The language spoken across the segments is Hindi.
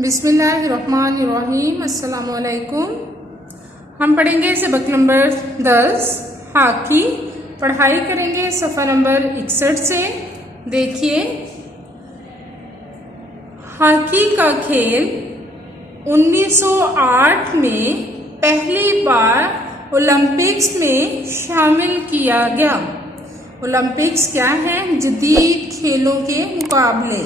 बिस्मिल्लाहिर्रहमानिर्रहीम। अस्सलाम वालेकुम। हम पढ़ेंगे सबक नंबर 10 हॉकी। पढ़ाई करेंगे सफ़ा नंबर 61 से। देखिए, हॉकी का खेल 1908 में पहली बार ओलंपिक्स में शामिल किया गया। ओलंपिक्स क्या है? जदीद खेलों के मुकाबले।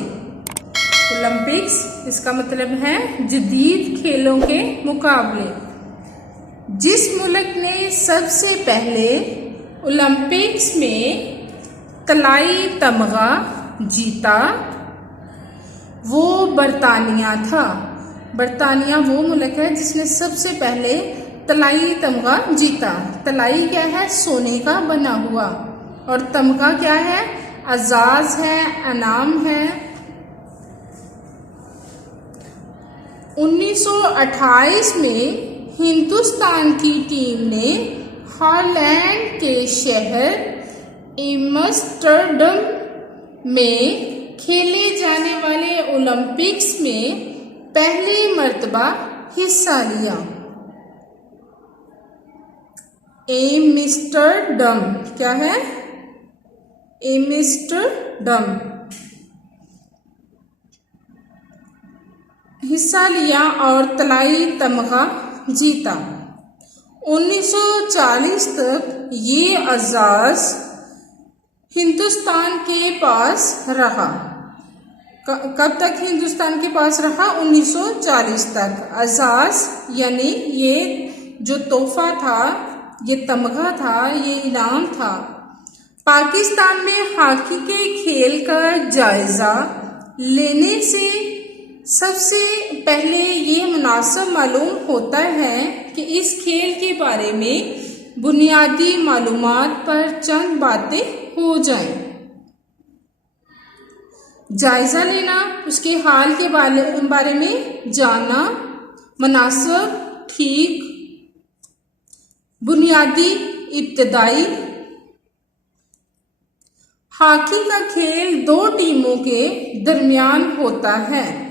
ओलंपिक्स इसका मतलब है जदीद खेलों के मुकाबले। जिस मुल्क ने सबसे पहले ओलंपिक्स में तलाई तमगा जीता वो बरतानिया था। बरतानिया वो मुल्क है जिसने सबसे पहले तलाई तमगा जीता। तलाई क्या है? सोने का बना हुआ। और तमगा क्या है? एजाज है, इनाम है। 1928 में हिंदुस्तान की टीम ने हॉलैंड के शहर एम्स्टर्डम में खेले जाने वाले ओलंपिक्स में पहली मर्तबा हिस्सा लिया। एम्स्टर्डम क्या है? एम्स्टर्डम हिस्सा लिया और तलाई तमगा जीता। 1940 तक ये एजाज हिंदुस्तान के पास रहा। कब तक हिंदुस्तान के पास रहा? 1940 तक। एजाज यानी ये जो तोहफा था, ये तमगा था, ये इनाम था। पाकिस्तान में हॉकी के खेल का जायजा लेने से सबसे पहले ये मुनासिब मालूम होता है कि इस खेल के बारे में बुनियादी मालूमात पर चंद बातें हो जाएं। जायजा लेना, उसके हाल के बारे में जानना, मुनासिब, ठीक, बुनियादी, इब्तदाई। हॉकी का खेल दो टीमों के दरमियान होता है।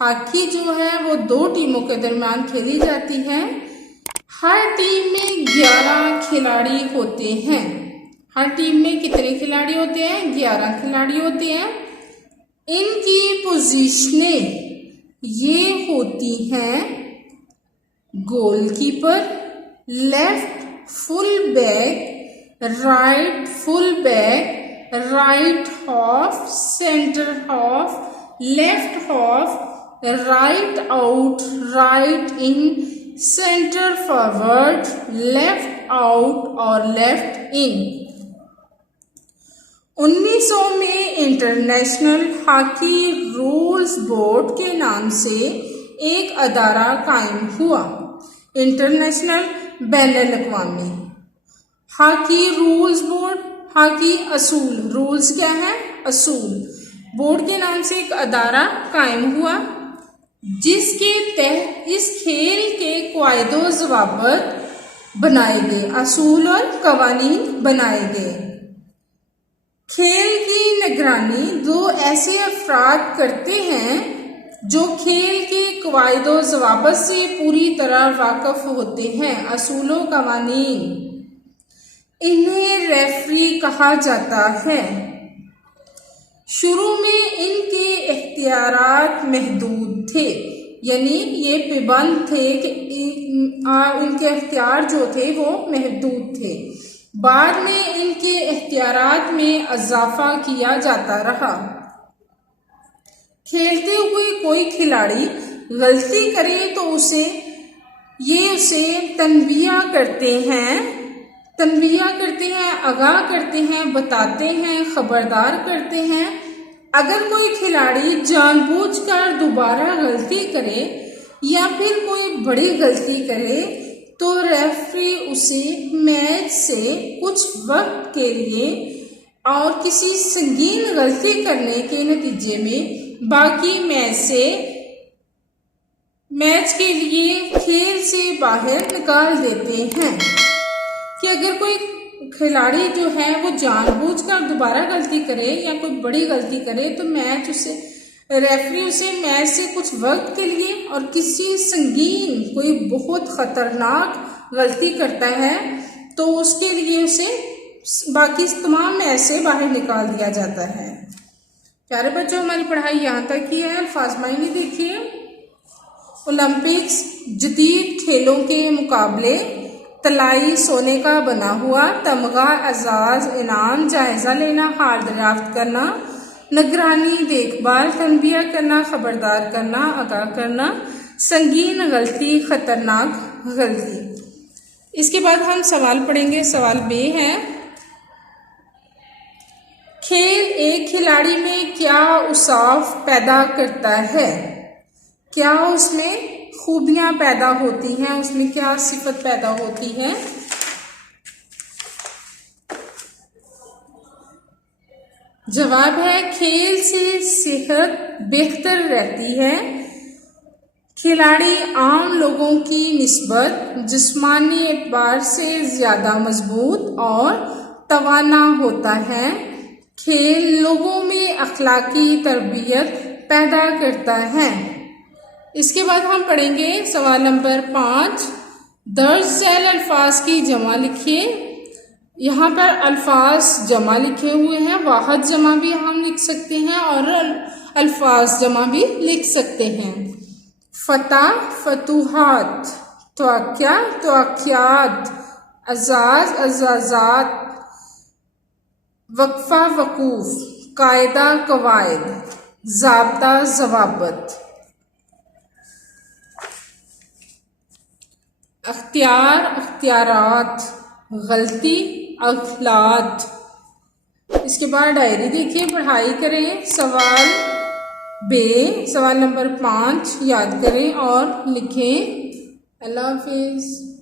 हॉकी जो है वो दो टीमों के दरमियान खेली जाती है। हर टीम में 11 खिलाड़ी होते हैं। हर टीम में कितने खिलाड़ी होते हैं? 11 खिलाड़ी होते हैं। इनकी पोजीशनें ये होती हैं: goalkeeper, left full back, right full back, right half, centre half, left half, right out, right in, centre forward, left out और लेफ्ट इन। 1900 में इंटरनेशनल हॉकी रूल्स बोर्ड के नाम से एक अदारा कायम हुआ। इंटरनेशनल बैनुल-अक़वामी हॉकी रूल्स बोर्ड। हॉकी असूल, रूल्स क्या है? असूल। बोर्ड के नाम से एक अदारा कायम हुआ जिसके तहत इस खेल के कायदो ज़वाबित बनाए गए, असूल और कवानीन बनाए गए। खेल की निगरानी दो ऐसे अफराद करते हैं जो खेल के कायदो ज़वाबित से पूरी तरह वाकिफ होते हैं, असूलों कवानीन। इन्हें रेफरी कहा जाता है। शुरू में इनके इख्तियारात महदूद थे, यानी ये पाबंद थे कि इनके इख्तियार जो थे वो महदूद थे। बाद में इनके इख्तियारात में इजाफा किया जाता रहा। खेलते हुए कोई खिलाड़ी गलती करे तो उसे तनबीह करते हैं, आगाह करते हैं, बताते हैं, खबरदार करते हैं। अगर कोई खिलाड़ी जानबूझकर दोबारा गलती करे या फिर कोई बड़ी गलती करे तो रेफरी उसे मैच से कुछ वक्त के लिए और किसी संगीन गलती करने के नतीजे में बाकी मैच के लिए खेल से बाहर निकाल देते हैं। कि अगर कोई खिलाड़ी जो है वो जानबूझकर दोबारा गलती करे या कोई बड़ी गलती करे तो मैच उसे रेफरी उसे मैच से कुछ वक्त के लिए और किसी संगीन कोई बहुत खतरनाक गलती करता है तो उसके लिए उसे बाकी तमाम मैच से बाहर निकाल दिया जाता है। प्यारे बच्चों, हमारी पढ़ाई यहाँ तक ही है। अल्फाज मायने देखिए। ओलंपिक्स जदीद खेलों के मुकाबले, तलाई सोने का बना हुआ, तमगा एजाज इनाम, जायजा लेना, हार दरियाफ्त करना, निगरानी देखभाल, तनबिया करना, खबरदार करना, आगाह करना, संगीन गलती, खतरनाक गलती। इसके बाद हम सवाल पढ़ेंगे। सवाल बे है, खेल एक खिलाड़ी में क्या औसाफ पैदा करता है? क्या उसमें खूबियां पैदा होती हैं, उसमें क्या सिफत पैदा होती है? जवाब है, खेल से सेहत बेहतर रहती है। खिलाड़ी आम लोगों की निस्बत जिस्मानी एतबार से ज्यादा मजबूत और तवाना होता है। खेल लोगों में अखलाकी तरबियत पैदा करता है। इसके बाद हम पढ़ेंगे सवाल नंबर 5। दर्ज झैल अल्फाज की जमा लिखिए। यहाँ पर अल्फाज जमा लिखे हुए हैं, वाहद जमा भी हम लिख सकते हैं और अल्फाज जमा भी लिख सकते हैं। फतह, फतूहात, तवाक्या, तवाक्यात, अजाज, अजाजात, वक्फा, वकूफ, कायदा, कवायद, ज़ाब्ता, ज़वाबत। अख्तियार, अख्तियारात, गलती, अखलात। इसके बाद डायरी देखिए, पढ़ाई करें। सवाल बे, सवाल नंबर 5 याद करें और लिखें। अल्लाह हाफिज़।